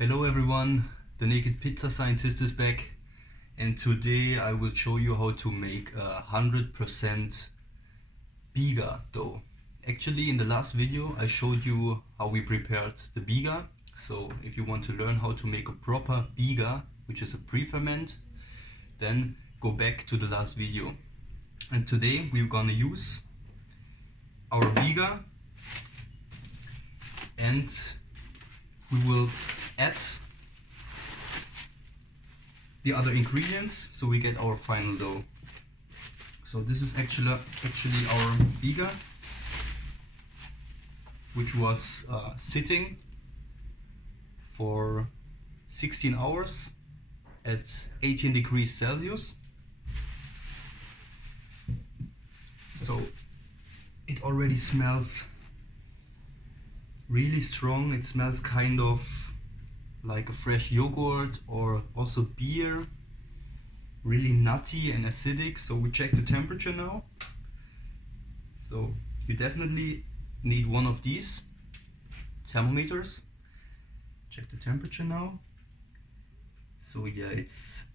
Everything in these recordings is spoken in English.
Hello everyone, the Naked Pizza Scientist is back, and today I will show you how to make a 100% BIGA dough. Actually, in the last video I showed you how we prepared the BIGA, so if you want to learn how to make a proper BIGA, which is a pre-ferment, then go back to the last video. And today we're gonna use our BIGA and we will add the other ingredients so we get our final dough. So this is actually our BIGA, which was sitting for 16 hours at 18 degrees Celsius. So it already smells really strong. It smells kind of like a fresh yogurt or also beer, really nutty and acidic. So we check the temperature now. So you definitely need one of these thermometers. Check the temperature now. So yeah, it's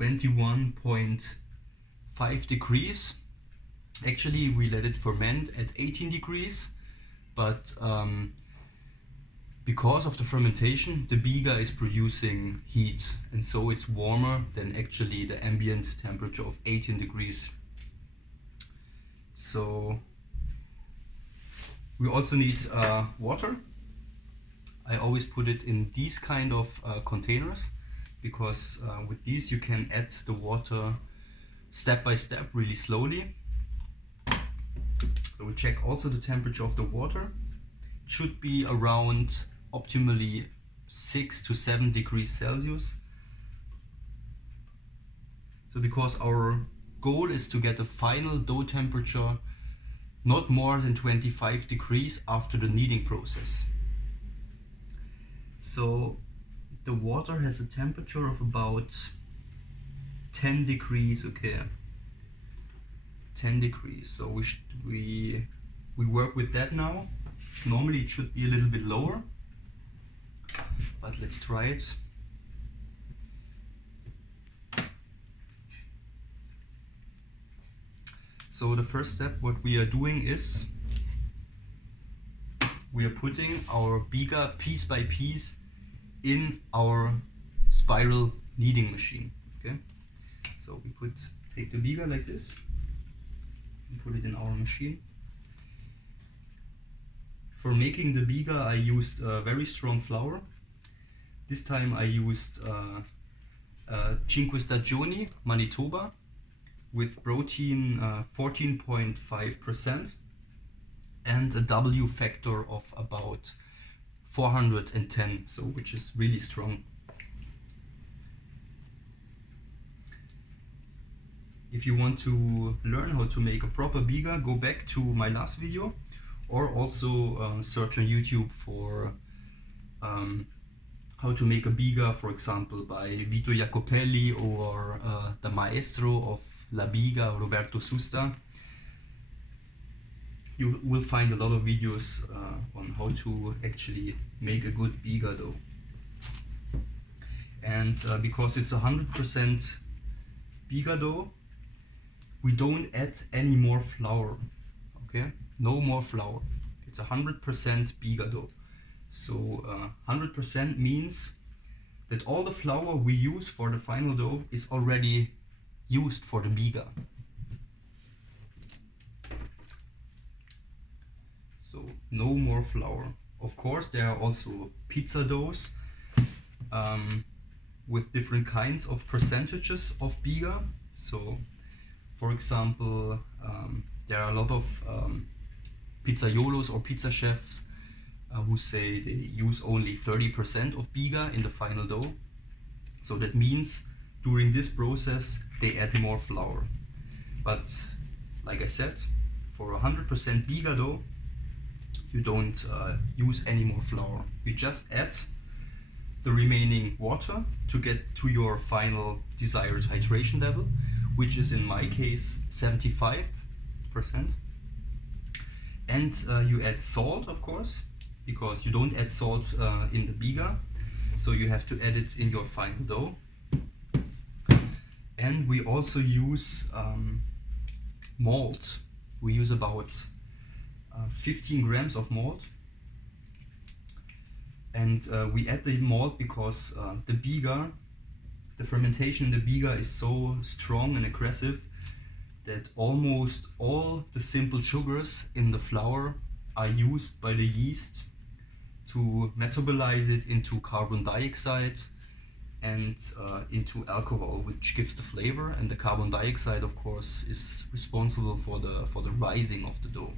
21.5 degrees. Actually we let it ferment at 18 degrees, but because of the fermentation, the BIGA is producing heat, and so it's warmer than actually the ambient temperature of 18 degrees. So we also need water. I always put it in these kind of containers, because with these you can add the water step by step, really slowly. So we'll check also the temperature of the water. It should be around optimally 6 to 7 degrees Celsius. So because our goal is to get a final dough temperature not more than 25 degrees after the kneading process. So the water has a temperature of about 10 degrees, okay. 10 degrees, so we work with that now. Normally it should be a little bit lower, but let's try it. So the first step, what we are doing is we are putting our BIGA piece by piece in our spiral kneading machine. Okay, so we take the BIGA like this and put it in our machine. For making the BIGA I used very strong flour. This time I used 5 Stagioni Manitoba with protein 14.5% and a W factor of about 410, so which is really strong. If you want to learn how to make a proper BIGA, go back to my last video, or also search on YouTube for how to make a BIGA, for example, by Vito Jacopelli or the maestro of La BIGA, Roberto Susta. You will find a lot of videos on how to actually make a good BIGA dough. And because it's 100% BIGA dough, we don't add any more flour, okay? No more flour. It's 100% BIGA dough. So 100% means that all the flour we use for the final dough is already used for the BIGA. So no more flour. Of course there are also pizza doughs with different kinds of percentages of BIGA. So for example, there are a lot of pizzaiolos or pizza chefs who say they use only 30% of BIGA in the final dough. So that means during this process they add more flour. But like I said, for 100% BIGA dough, you don't use any more flour. You just add the remaining water to get to your final desired hydration level, which is in my case 75%. And you add salt, of course, because you don't add salt in the BIGA, so you have to add it in your final dough. And we also use malt. We use about 15 grams of malt. And we add the malt because the BIGA, the fermentation in the BIGA is so strong and aggressive that almost all the simple sugars in the flour are used by the yeast to metabolize it into carbon dioxide and into alcohol, which gives the flavor. And the carbon dioxide, of course, is responsible for the rising of the dough.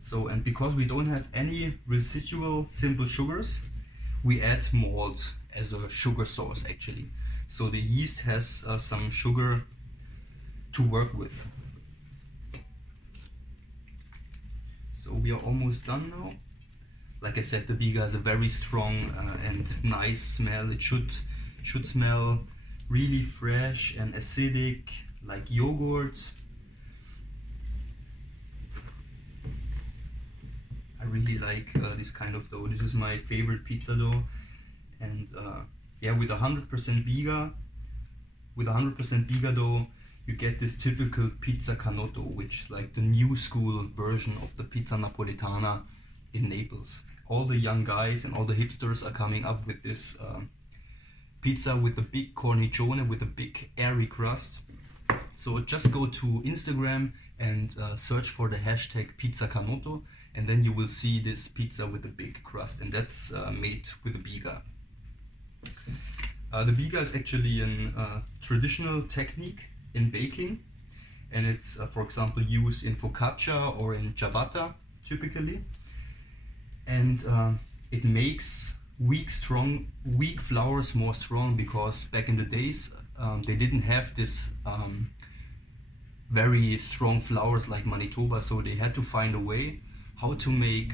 So, and because we don't have any residual simple sugars, we add malt as a sugar source actually. So the yeast has some sugar to work with. So we are almost done now. Like I said, the BIGA has a very strong and nice smell. It should smell really fresh and acidic, like yogurt. I really like this kind of dough. This is my favorite pizza dough. And yeah, with 100% BIGA, dough, you get this typical pizza CANOTTO, which is like the new school version of the pizza napoletana in Naples. All the young guys and all the hipsters are coming up with this pizza with a big cornicione, with a big airy crust. So just go to Instagram and search for the hashtag pizza CANOTTO, and then you will see this pizza with a big crust, and that's made with a BIGA. The BIGA is actually a traditional technique in baking, and it's for example used in focaccia or in ciabatta typically, and it makes weak flours more strong, because back in the days they didn't have this very strong flours like Manitoba, so they had to find a way how to make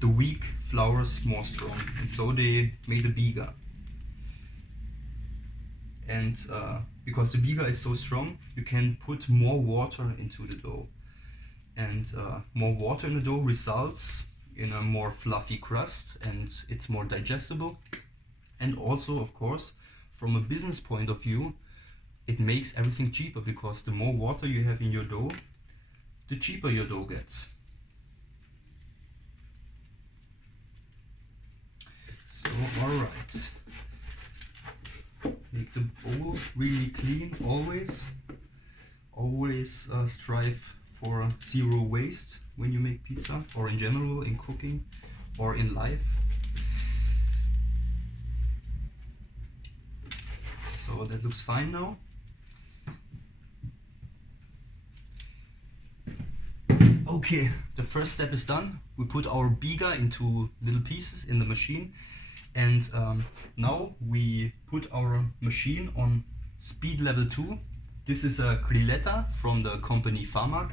the weak flours more strong, and so they made a BIGA. And because the BIGA is so strong, you can put more water into the dough, and more water in the dough results in a more fluffy crust, and it's more digestible. And also, of course, from a business point of view, it makes everything cheaper, because the more water you have in your dough, the cheaper your dough gets. So, alright. Make the bowl really clean, always. Always strive for zero waste when you make pizza, or in general in cooking or in life. So that looks fine now. Okay, the first step is done. We put our BIGA into little pieces in the machine, and now we put our machine on speed level 2. This is a GRILLETTA from the company Pharmac,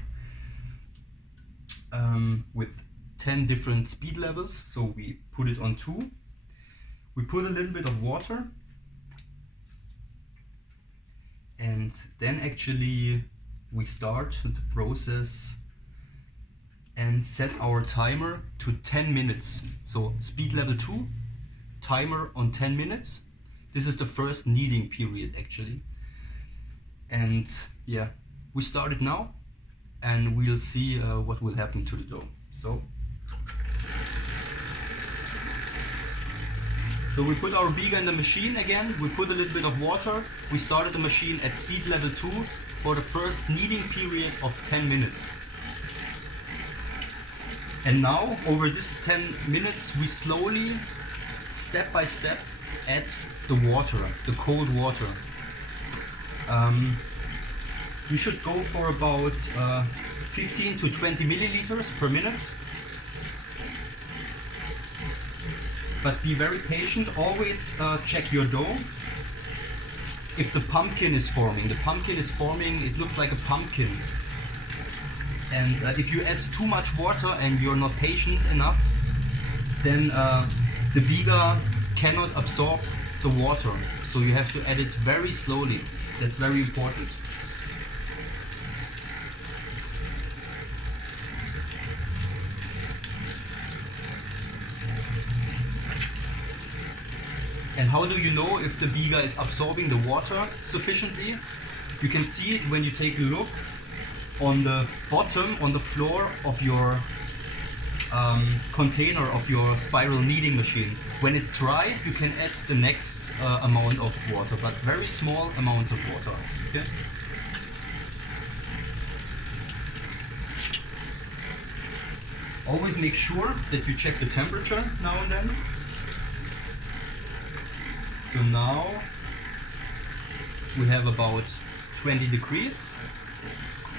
with 10 different speed levels. So we put it on 2. We put a little bit of water, and then actually we start the process and set our timer to 10 minutes. So speed level 2, timer on 10 minutes. This is the first kneading period actually. And yeah, we start it now, and we'll see what will happen to the dough. So we put our BIGA in the machine again. We put a little bit of water. We started the machine at speed level 2 for the first kneading period of 10 minutes. And now, over this 10 minutes, we slowly, step by step, add the water, the cold water. You should go for about 15 to 20 milliliters per minute. But be very patient, always check your dough. If the pumpkin is forming, it looks like a pumpkin. And if you add too much water and you're not patient enough, then the BIGA cannot absorb the water. So you have to add it very slowly. That's very important. And how do you know if the BIGA is absorbing the water sufficiently? You can see it when you take a look on the bottom, on the floor of your container of your spiral kneading machine. When it's dry, you can add the next amount of water, but very small amounts of water. Okay? Always make sure that you check the temperature now and then. So now we have about 20 degrees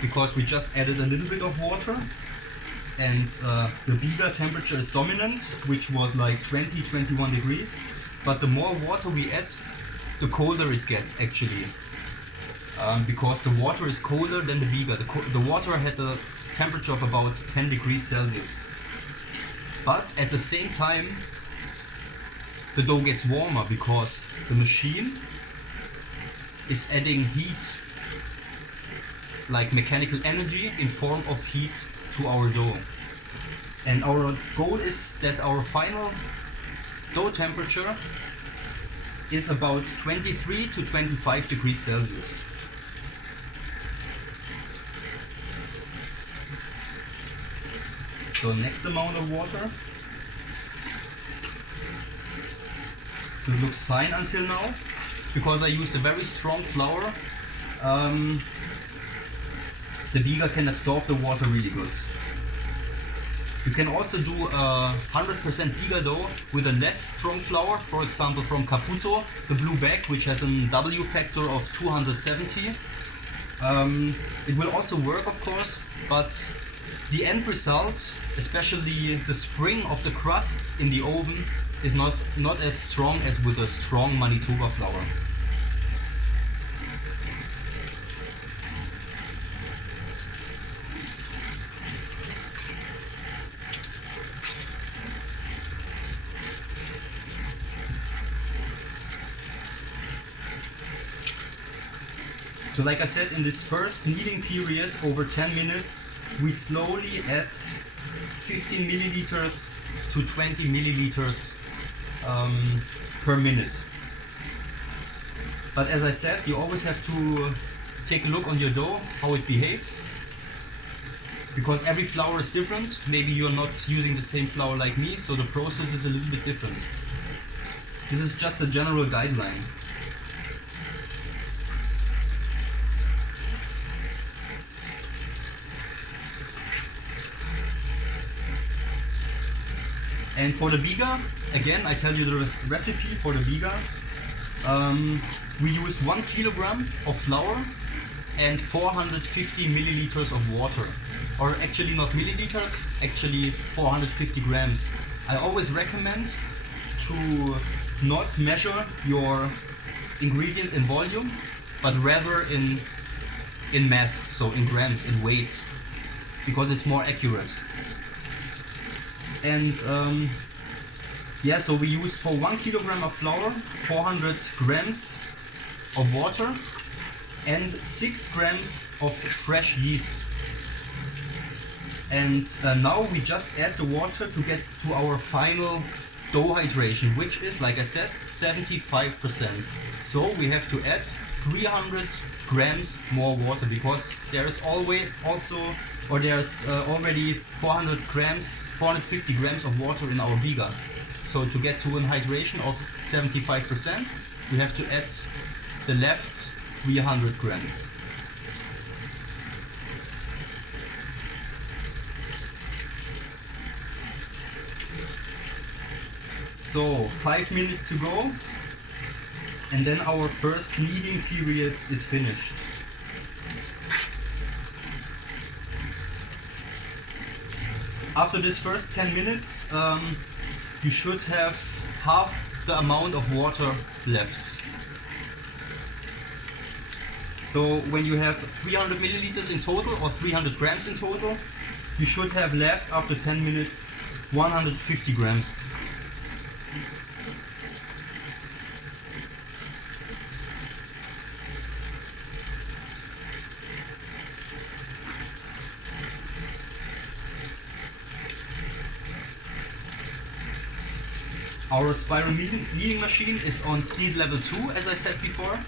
because we just added a little bit of water, and the BIGA temperature is dominant, which was like 20-21 degrees. But the more water we add, the colder it gets actually, because the water is colder than the BIGA. The water had a temperature of about 10 degrees Celsius. But at the same time, the dough gets warmer because the machine is adding heat, like mechanical energy in form of heat, to our dough. And our goal is that our final dough temperature is about 23 to 25 degrees Celsius. So next amount of water. So it looks fine until now, because I used a very strong flour. The BIGA can absorb the water really good. You can also do a 100% BIGA dough with a less strong flour, for example from CAPUTO, the blue bag, which has a W factor of 270. It will also work, of course, but the end result, especially the spring of the crust in the oven, is not as strong as with a strong Manitoba flour. So like I said, in this first kneading period, over 10 minutes, we slowly add 15 milliliters to 20 milliliters per minute. But as I said, you always have to take a look on your dough, how it behaves, because every flour is different. Maybe you're not using the same flour like me, so the process is a little bit different. This is just a general guideline. And for the BIGA, again, I tell you the recipe for the BIGA. We used 1 kilogram of flour and 450 milliliters of water. Or actually not milliliters, actually 450 grams. I always recommend to not measure your ingredients in volume, but rather in mass, so in grams, in weight, because it's more accurate. And yeah, so we used for 1 kilogram of flour 400 grams of water and 6 grams of fresh yeast. And now we just add the water to get to our final dough hydration, which is, like I said, 75%. So we have to add 300 grams more water, because there's already 450 grams of water in our BIGA. So to get to a hydration of 75%, we have to add the left 300 grams. So 5 minutes to go, and then our first kneading period is finished. After this first 10 minutes, you should have half the amount of water left. So when you have 300 milliliters in total, or 300 grams in total, you should have left after 10 minutes 150 grams. Our spiral kneading machine is on speed level 2, as I said before.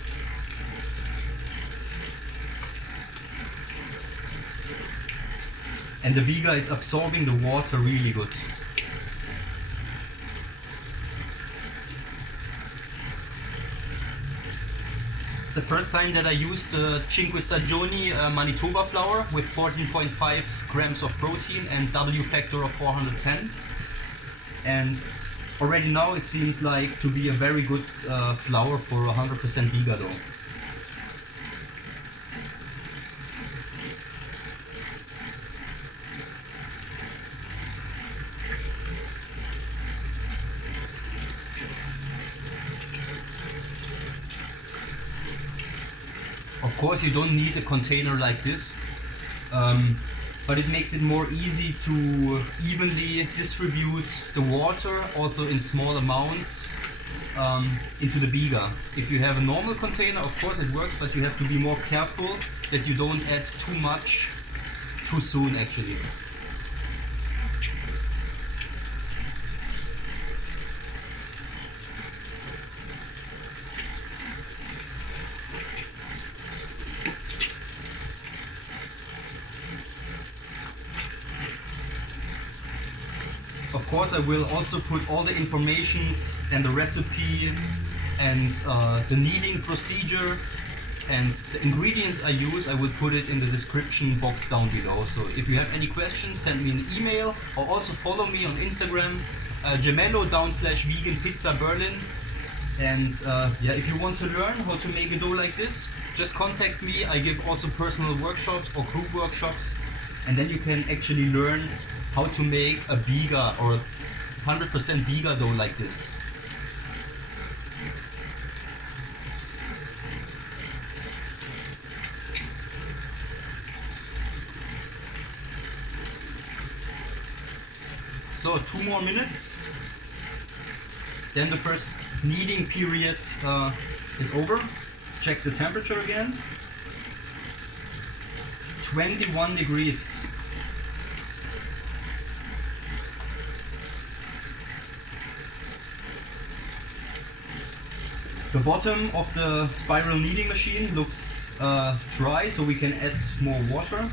And the BIGA is absorbing the water really good. It's the first time that I used the 5 Stagioni Manitoba flour with 14.5 grams of protein and W factor of 410. And already now it seems like to be a very good flour for 100% BIGA dough. Of course you don't need a container like this, but it makes it more easy to evenly distribute the water, also in small amounts, into the BIGA. If you have a normal container, of course it works, but you have to be more careful that you don't add too much too soon actually. Of course I will also put all the informations and the recipe and the kneading procedure and the ingredients I use, I will put it in the description box down below. So if you have any questions, send me an email or also follow me on Instagram, Gemello/vegan pizza Berlin. And yeah, if you want to learn how to make a dough like this, just contact me. I give also personal workshops or group workshops, and then you can actually learn how to make a BIGA or 100% BIGA dough like this. So 2 more minutes, then the first kneading period is over. Let's check the temperature again. 21 degrees. The bottom of the spiral kneading machine looks dry, so we can add more water.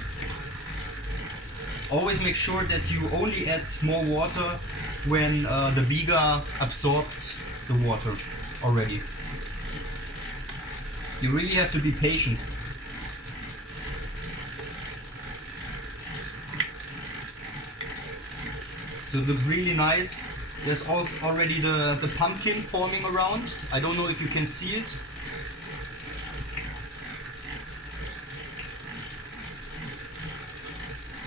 Always make sure that you only add more water when the BIGA absorbed the water already. You really have to be patient. So it looks really nice. There's also already the pumpkin forming around. I don't know if you can see it.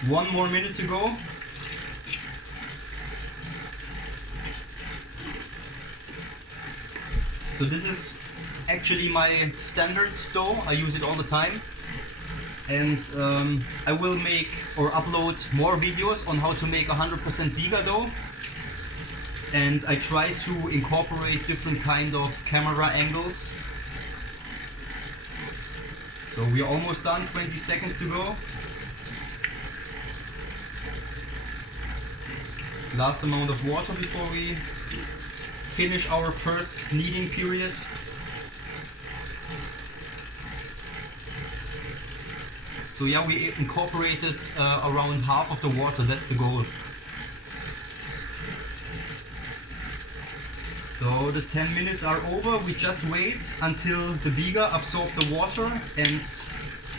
One more minute to go. So this is actually my standard dough. I use it all the time. And I will make or upload more videos on how to make 100% BIGA dough. And I try to incorporate different kind of camera angles. So we are almost done, 20 seconds to go. Last amount of water before we finish our first kneading period. So yeah, we incorporated around half of the water, that's the goal. So the 10 minutes are over, we just wait until the BIGA absorbs the water and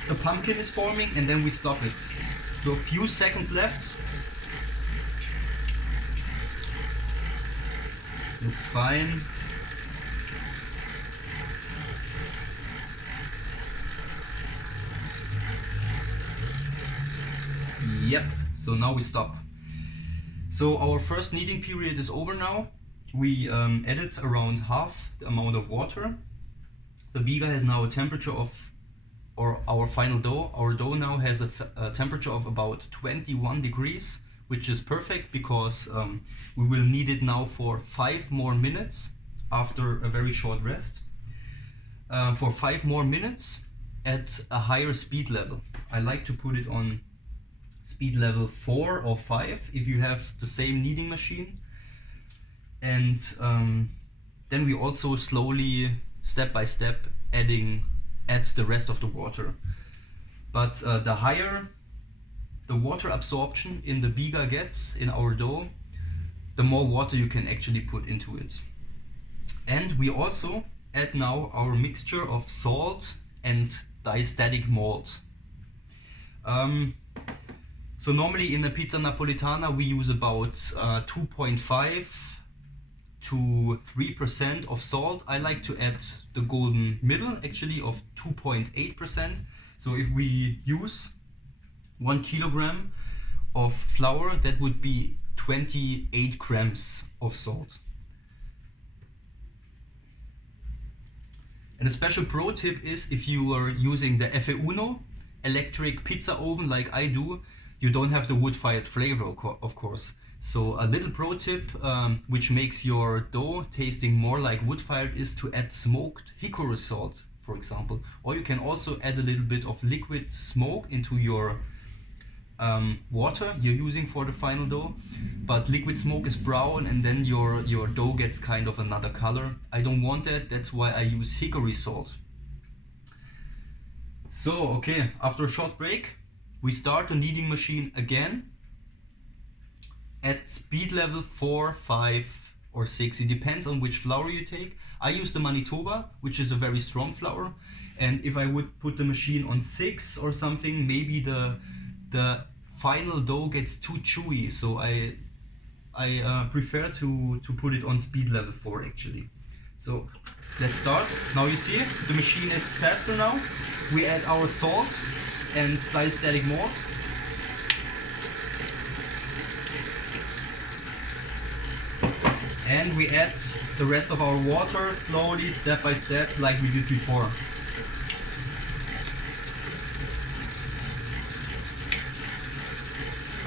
the pumpkin is forming, and then we stop it. So a few seconds left. Looks fine. Yep, so now we stop. So our first kneading period is over now. We added around half the amount of water. The BIGA has now a temperature of, or our final dough, our dough now has a temperature of about 21 degrees, which is perfect because we will knead it now for 5 more minutes after a very short rest. For 5 more minutes at a higher speed level. I like to put it on speed level 4 or 5 if you have the same kneading machine. and then we also slowly, step by step, add the rest of the water. But the higher the water absorption in the BIGA gets in our dough, the more water you can actually put into it. And we also add now our mixture of salt and diastatic malt. So normally in a pizza napolitana we use about 2.5 to 3% of salt. I like to add the golden middle actually of 2.8%. So if we use 1 kilogram of flour, that would be 28 grams of salt. And a special pro tip is, if you are using the EFFE electric pizza oven like I do, you don't have the wood-fired flavor, of course. So a little pro tip which makes your dough tasting more like wood-fired is to add smoked hickory salt, for example. Or you can also add a little bit of liquid smoke into your water you're using for the final dough, but liquid smoke is brown and then your dough gets kind of another color. I don't want that, that's why I use hickory salt. So okay, after a short break we start the kneading machine again at speed level 4, 5 or 6, it depends on which flour you take. I use the Manitoba, which is a very strong flour, and if I would put the machine on 6 or something, maybe the final dough gets too chewy, so I prefer to put it on speed level 4 actually. So let's start. Now you see the machine is faster now. We add our salt and diastatic malt. And we add the rest of our water slowly, step by step, like we did before.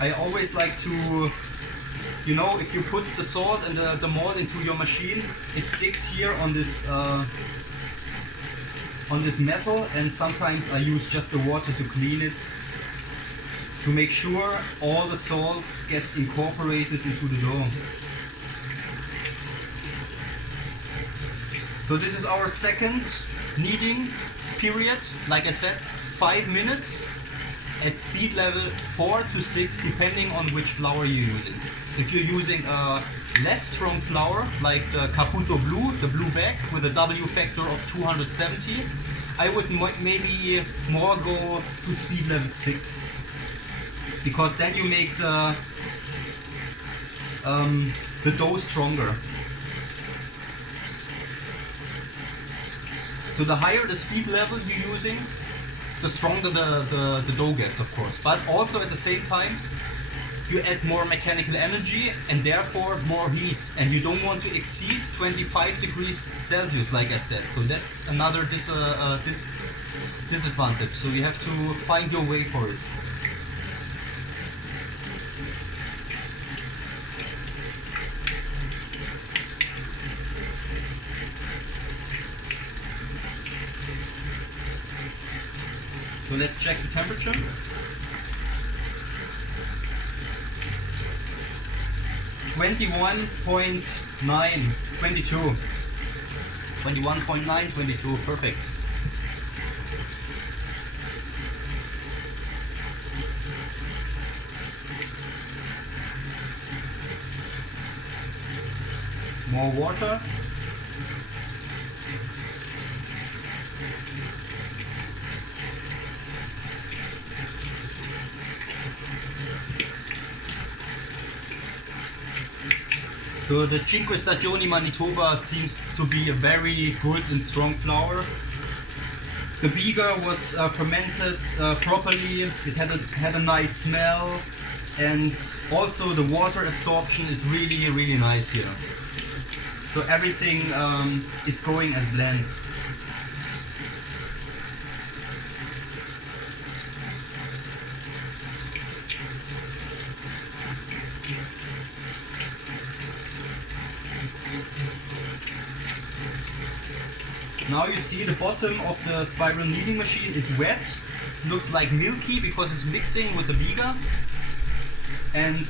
I always like to, you know, if you put the salt and the malt into your machine, it sticks here on this metal, and sometimes I use just the water to clean it, to make sure all the salt gets incorporated into the dough. So this is our second kneading period, like I said, 5 minutes. At speed level 4 to 6, depending on which flour you're using. If you're using a less strong flour, like the CAPUTO blue, the blue bag with a W factor of 270, I would maybe more go to speed level 6. Because then you make the dough stronger. So the higher the speed level you're using, the stronger the dough gets, of course. But also at the same time, you add more mechanical energy and therefore more heat. And you don't want to exceed 25 degrees Celsius, like I said. So that's another disadvantage. So you have to find your way for it. So let's check the temperature. 21.9, 22. 21.9, 22, perfect. More water. So the 5 Stagioni Manitoba seems to be a very good and strong flour. The BIGA was fermented properly, it had a nice smell, and also the water absorption is really nice here. So everything is going as planned. Now you see the bottom of the spiral kneading machine is wet. Looks like milky because it's mixing with the BIGA. And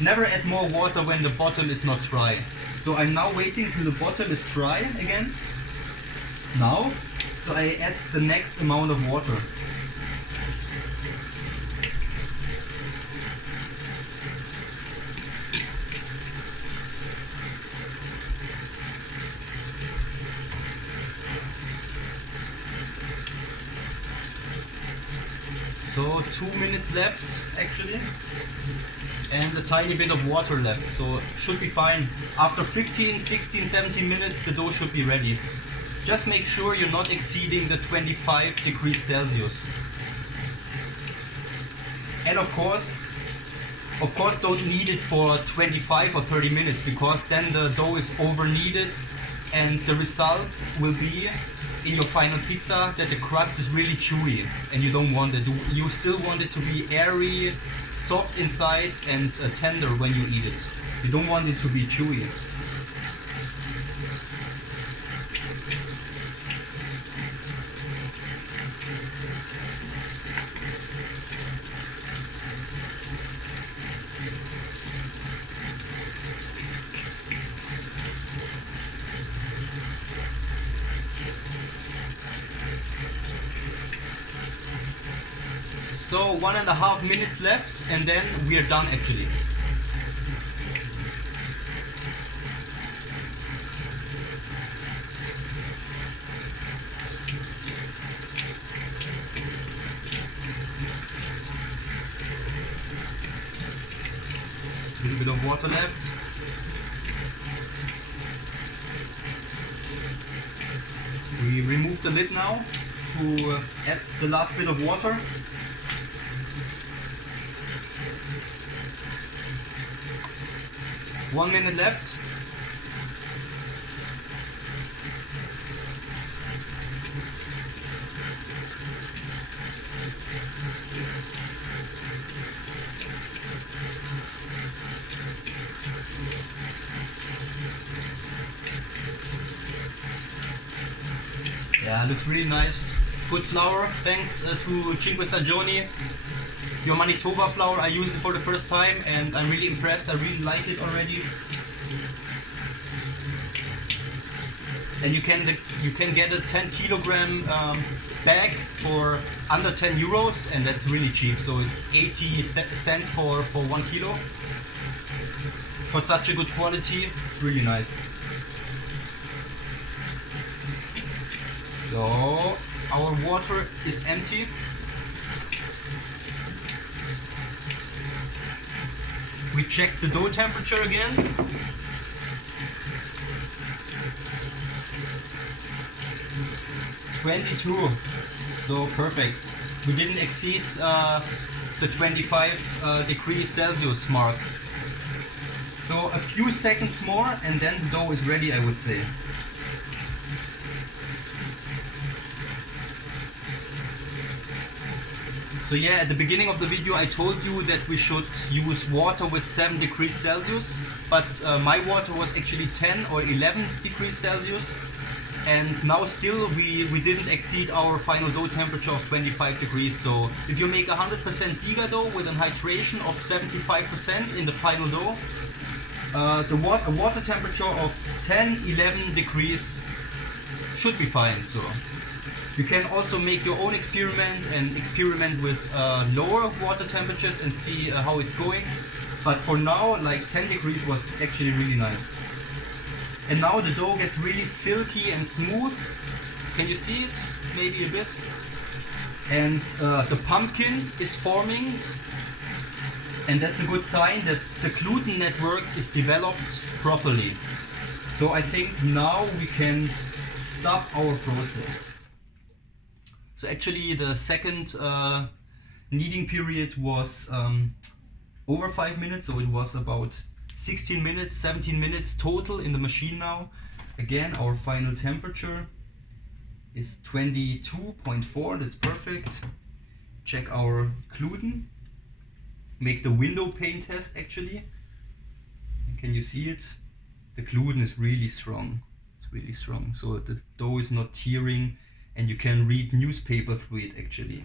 never add more water when the bottom is not dry. So I'm now waiting till the bottom is dry again. Now, so I add the next amount of water. So 2 minutes left actually, and a tiny bit of water left, so should be fine. After 15, 16, 17 minutes the dough should be ready. Just make sure you're not exceeding the 25 degrees Celsius. And of course don't knead it for 25 or 30 minutes, because then the dough is over kneaded and the result will be in your final pizza that the crust is really chewy, and you don't want it. You still want it to be airy, soft inside, and tender when you eat it. You don't want it to be chewy. So 1.5 minutes left, and then we are done actually. A little bit of water left. We remove the lid now to add the last bit of water. One minute left. Yeah, looks really nice. Good flour. Thanks to 5 Stagioni. Your Manitoba flour, I used it for the first time and I'm really impressed. I really like it already. And you can get a 10 kilogram bag for under 10 euros, and that's really cheap. So it's 80 cents for 1 kilo. For such a good quality, it's really nice. So our water is empty. We check the dough temperature again. (22), so perfect. We didn't exceed the 25 degrees Celsius mark. So a few seconds more and then the dough is ready, I would say. So yeah, at the beginning of the video I told you that we should use water with 7 degrees Celsius, but my water was actually 10 or 11 degrees Celsius, and now still we didn't exceed our final dough temperature of 25 degrees. So if you make 100% BIGA dough with a hydration of 75% in the final dough, a water temperature of 10-11 degrees should be fine. So you can also make your own experiment and experiment with lower water temperatures and see how it's going. But for now, like 10 degrees was actually really nice. And now the dough gets really silky and smooth. Can you see it? Maybe a bit. And the pumpkin is forming. And that's a good sign that the gluten network is developed properly. So I think now we can stop our process. So actually the second kneading period was over 5 minutes, so it was about 16 minutes, 17 minutes total in the machine now. Again, our final temperature is 22.4, that's perfect. Check our gluten. Make the Windowpane test actually. Can you see it? The gluten is really strong. It's really strong. So the dough is not tearing and you can read newspaper through it actually.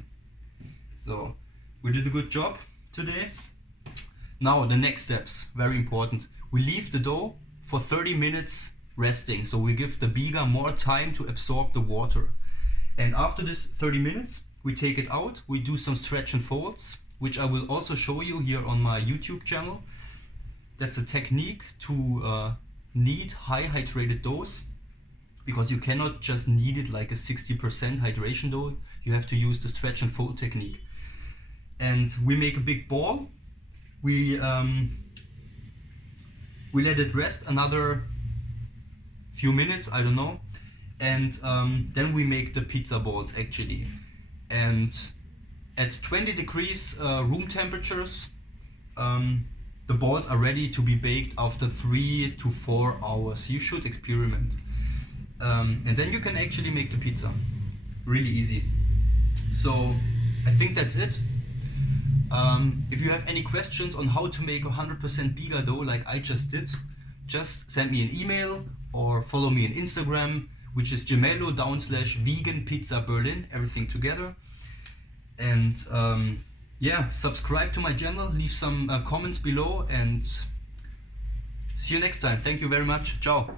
So we did a good job today. Now the next steps, very important. We leave the dough for 30 minutes resting, so we give the BIGA more time to absorb the water. And after this 30 minutes, we take it out, we do some stretch and folds, which I will also show you here on my YouTube channel. That's a technique to knead high hydrated doughs, because you cannot just knead it like a 60% hydration dough. You have to use the stretch and fold technique. And we make a big ball. We let it rest another few minutes, I don't know, and then we make the pizza balls actually. And at 20 degrees room temperatures, the balls are ready to be baked after 3 to 4 hours. You should experiment. And then you can actually make the pizza. Really easy. So I think that's it. If you have any questions on how to make 100% BIGA dough like I just did, just send me an email or follow me on Instagram, which is Gemello /vegan pizza Berlin, everything together. And yeah, subscribe to my channel, leave some comments below, and see you next time. Thank you very much. Ciao.